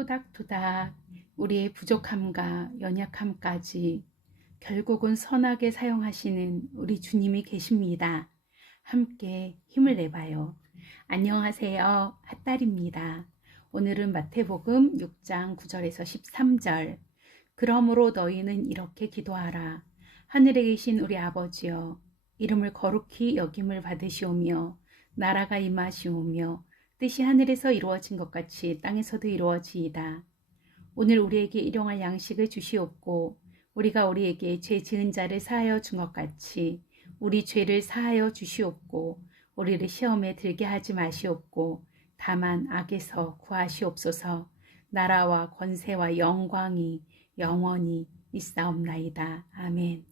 토닥토닥 우리의 부족함과 연약함까지 결국은 선하게 사용하시는 우리 주님이 계십니다. 함께 힘을 내봐요. 안녕하세요. 핫딸입니다. 오늘은 마태복음 6장 9절에서 13절. 그러므로 너희는 이렇게 기도하라. 하늘에 계신 우리 아버지여, 이름을 거룩히 여김을 받으시오며, 나라가 임하시오며, 뜻이 하늘에서 이루어진 것 같이 땅에서도 이루어지이다. 오늘 우리에게 일용할 양식을 주시옵고, 우리가 우리에게 죄 지은 자를 사하여 준 것 같이, 우리 죄를 사하여 주시옵고, 우리를 시험에 들게 하지 마시옵고, 다만 악에서 구하시옵소서, 나라와 권세와 영광이 영원히 있사옵나이다. 아멘.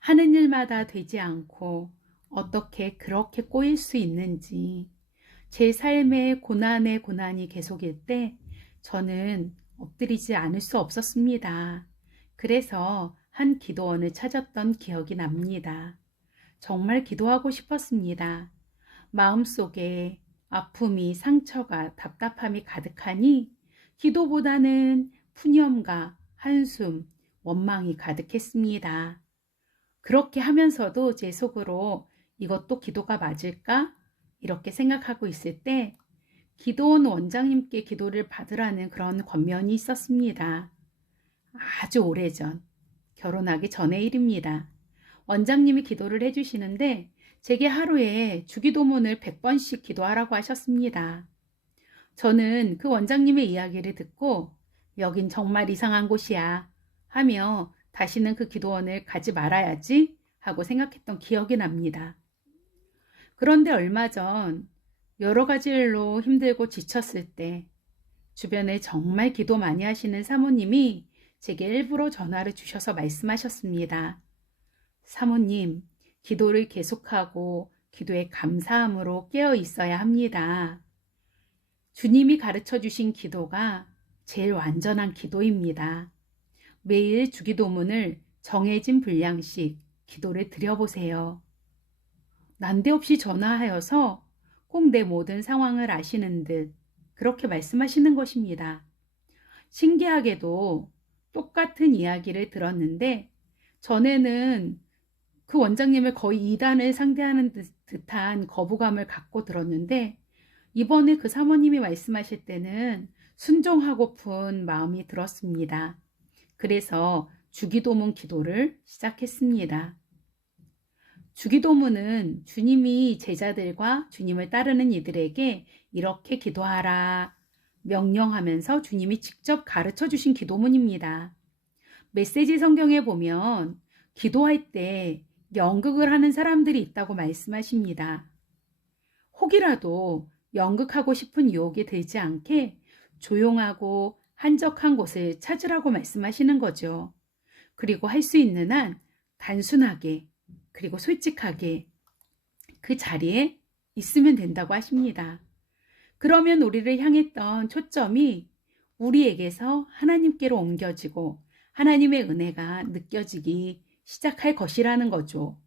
하는 일마다 되지 않고 어떻게 그렇게 꼬일 수 있는지 제 삶의 고난의 고난이 계속일 때 저는 엎드리지 않을 수 없었습니다. 그래서 한 기도원을 찾았던 기억이 납니다. 정말 기도하고 싶었습니다. 마음속에 아픔이 상처가 답답함이 가득하니 기도보다는 푸념과 한숨, 원망이 가득했습니다. 그렇게 하면서도 제 속으로 이것도 기도가 맞을까? 이렇게 생각하고 있을 때 기도원 원장님께 기도를 받으라는 그런 권면이 있었습니다. 아주 오래전, 결혼하기 전의 일입니다. 원장님이 기도를 해주시는데 제게 하루에 주기도문을 100번씩 기도하라고 하셨습니다. 저는 그 원장님의 이야기를 듣고 여긴 정말 이상한 곳이야 하며 다시는 그 기도원을 가지 말아야지 하고 생각했던 기억이 납니다. 그런데 얼마 전 여러 가지 일로 힘들고 지쳤을 때 주변에 정말 기도 많이 하시는 사모님이 제게 일부러 전화를 주셔서 말씀하셨습니다. 사모님, 기도를 계속하고 기도에 감사함으로 깨어 있어야 합니다. 주님이 가르쳐 주신 기도가 제일 완전한 기도입니다. 매일 주기도문을 정해진 분량씩 기도를 드려보세요. 난데없이 전화하여서 꼭 내 모든 상황을 아시는 듯 그렇게 말씀하시는 것입니다. 신기하게도 똑같은 이야기를 들었는데 전에는 그 원장님을 거의 2단을 상대하는 듯한 거부감을 갖고 들었는데 이번에 그 사모님이 말씀하실 때는 순종하고픈 마음이 들었습니다. 그래서 주기도문 기도를 시작했습니다. 주기도문은 주님이 제자들과 주님을 따르는 이들에게 이렇게 기도하라 명령하면서 주님이 직접 가르쳐 주신 기도문입니다. 메시지 성경에 보면 기도할 때 연극을 하는 사람들이 있다고 말씀하십니다. 혹이라도 연극하고 싶은 유혹이 들지 않게 조용하고 한적한 곳을 찾으라고 말씀하시는 거죠. 그리고 할 수 있는 한 단순하게 그리고 솔직하게 그 자리에 있으면 된다고 하십니다. 그러면 우리를 향했던 초점이 우리에게서 하나님께로 옮겨지고 하나님의 은혜가 느껴지기 시작할 것이라는 거죠.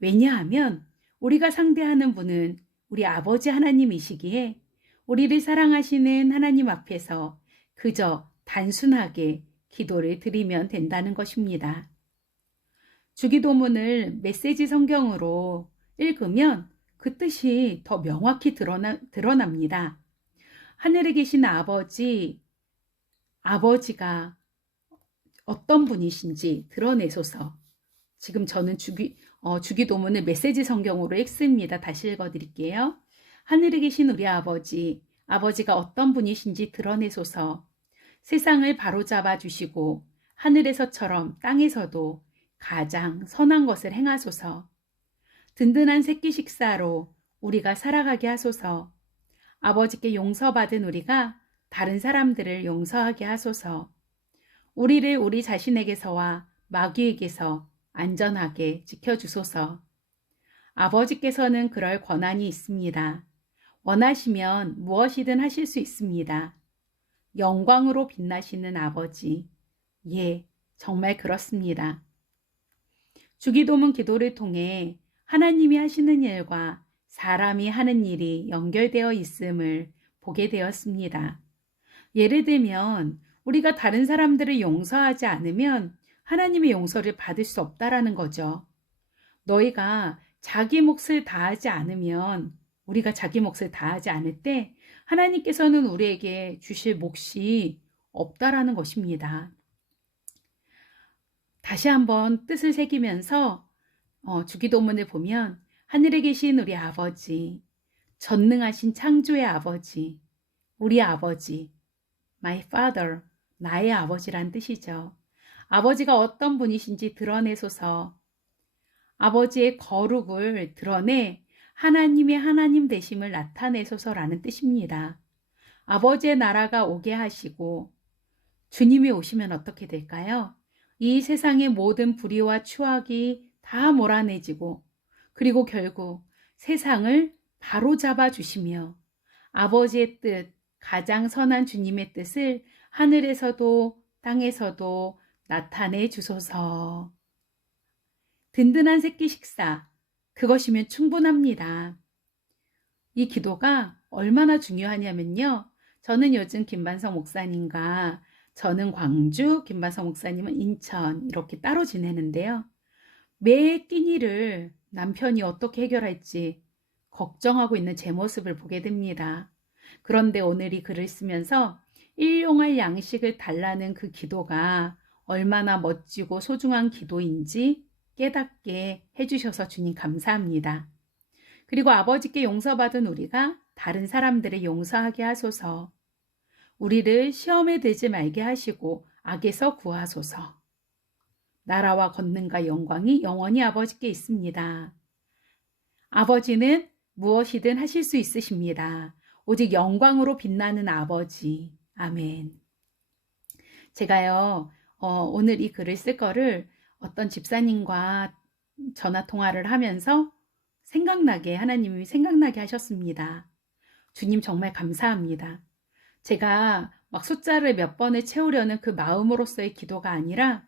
왜냐하면 우리가 상대하는 분은 우리 아버지 하나님이시기에 우리를 사랑하시는 하나님 앞에서 그저 단순하게 기도를 드리면 된다는 것입니다. 주기도문을 메시지 성경으로 읽으면 그 뜻이 더 명확히 드러나, 드러납니다. 하늘에 계신 아버지, 아버지가 어떤 분이신지 드러내소서. 지금 저는 주기, 어, 주기도문을 메시지 성경으로 읽습니다. 다시 읽어드릴게요. 하늘에 계신 우리 아버지, 아버지가 어떤 분이신지 드러내소서. 세상을 바로잡아 주시고 하늘에서처럼 땅에서도 가장 선한 것을 행하소서. 든든한 새끼 식사로 우리가 살아가게 하소서. 아버지께 용서받은 우리가 다른 사람들을 용서하게 하소서. 우리를 우리 자신에게서와 마귀에게서 안전하게 지켜주소서. 아버지께서는 그럴 권한이 있습니다. 원하시면 무엇이든 하실 수 있습니다. 영광으로 빛나시는 아버지. 예, 정말 그렇습니다. 주기도문 기도를 통해 하나님이 하시는 일과 사람이 하는 일이 연결되어 있음을 보게 되었습니다. 예를 들면 우리가 다른 사람들을 용서하지 않으면 하나님의 용서를 받을 수 없다라는 거죠. 너희가 자기 몫을 다하지 않으면 우리가 자기 몫을 다하지 않을 때 하나님께서는 우리에게 주실 몫이 없다라는 것입니다. 다시 한번 뜻을 새기면서 어, 주기도문을 보면 하늘에 계신 우리 아버지, 전능하신 창조의 아버지, 우리 아버지, my father, 나의 아버지란 뜻이죠. 아버지가 어떤 분이신지 드러내소서. 아버지의 거룩을 드러내 하나님의 하나님 되심을 나타내소서라는 뜻입니다. 아버지의 나라가 오게 하시고 주님이 오시면 어떻게 될까요? 이 세상의 모든 불의와 추악이 다 몰아내지고 그리고 결국 세상을 바로잡아 주시며 아버지의 뜻, 가장 선한 주님의 뜻을 하늘에서도 땅에서도 나타내 주소서. 든든한 새끼 식사, 그것이면 충분합니다. 이 기도가 얼마나 중요하냐면요. 저는 요즘 김반성 목사님과 저는 광주, 김반성 목사님은 인천 이렇게 따로 지내는데요. 매 끼니를 남편이 어떻게 해결할지 걱정하고 있는 제 모습을 보게 됩니다. 그런데 오늘 이 글을 쓰면서 일용할 양식을 달라는 그 기도가 얼마나 멋지고 소중한 기도인지 깨닫게 해주셔서 주님 감사합니다. 그리고 아버지께 용서받은 우리가 다른 사람들을 용서하게 하소서. 우리를 시험에 들지 말게 하시고 악에서 구하소서. 나라와 권능과 영광이 영원히 아버지께 있습니다. 아버지는 무엇이든 하실 수 있으십니다. 오직 영광으로 빛나는 아버지. 아멘. 제가요, 어, 오늘 이 글을 쓸 거를 어떤 집사님과 전화 통화를 하면서 생각나게, 하나님이 생각나게 하셨습니다. 주님 정말 감사합니다. 제가 막 숫자를 몇 번을 채우려는 그 마음으로서의 기도가 아니라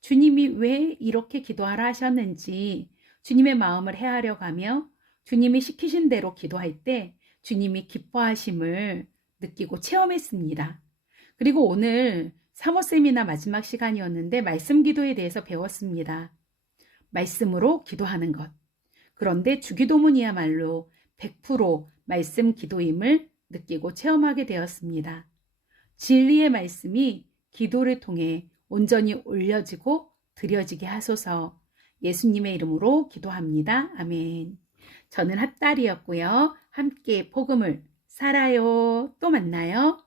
주님이 왜 이렇게 기도하라 하셨는지 주님의 마음을 헤아려 가며 주님이 시키신 대로 기도할 때 주님이 기뻐하심을 느끼고 체험했습니다. 그리고 오늘 사모 세미나 마지막 시간이었는데 말씀 기도에 대해서 배웠습니다. 말씀으로 기도하는 것. 그런데 주기도문이야말로 100% 말씀 기도임을 느끼고 체험하게 되었습니다. 진리의 말씀이 기도를 통해 온전히 올려지고 드려지게 하소서 예수님의 이름으로 기도합니다. 아멘. 저는 핫달이었고요. 함께 복음을 살아요. 또 만나요.